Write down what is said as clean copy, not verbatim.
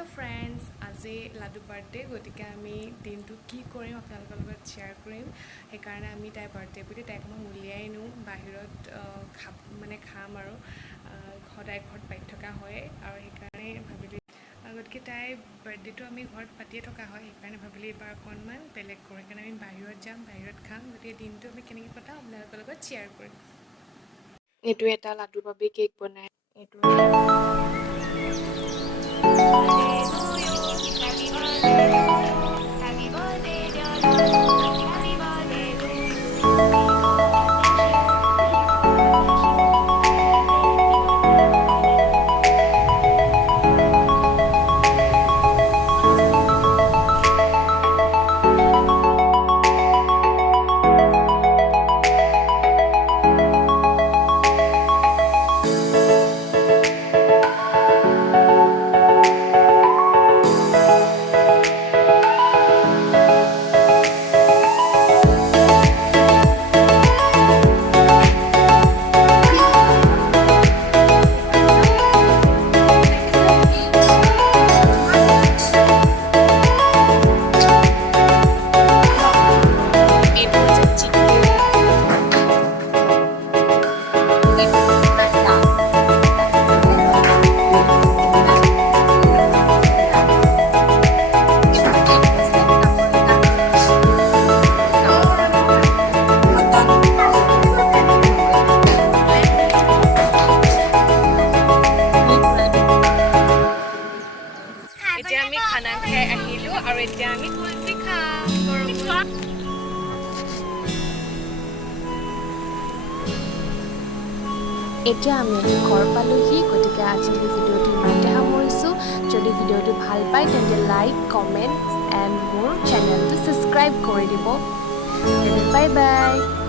Hello friends, আজি লাডু birthday গতিকে আমি দিনটো কি কৰিম আপোনালোকৰ লগত শ্বেয়াৰ কৰিম সেইকাৰণে আমি তাই বাৰ্থডে বুলি তাইক মই উলিয়াই নিওঁ বাহিৰত খাম আৰু সদায় ঘৰত পাতি থকা হয় আৰু সেইকাৰণে ভাবিলোঁ গতিকে তাইৰ বাৰ্থডেটো আমি ঘৰত পাতিয়ে থকা হয় সেইকাৰণে ভাবিলোঁ এইবাৰ অকণমান বেলেগ কৰোঁ সেইকাৰণে আমি বাহিৰত যাম বাহিৰত খাম গতিকে দিনটো আমি কেনেকৈ কটাওঁ আপোনালোকৰ লগত শ্বেয়াৰ কৰিম এইটো এটা লাডুৰ বাবে কেক বনাই এইটো এতিয়া আমি খানা খাই আহিলোঁ আৰু এতিয়া আমি কুলফি খাম এতিয়া আমি ঘৰ পালোহি গতিকে আজি ভিডিঅ'টো ইমানতে সামৰিছোঁ যদি ভিডিঅ'টো ভাল পায় তেন্তে লাইক কমেণ্ট এণ্ড মোৰ চেনেলটো ছাবস্ক্ৰাইব কৰি দিব বাই বাই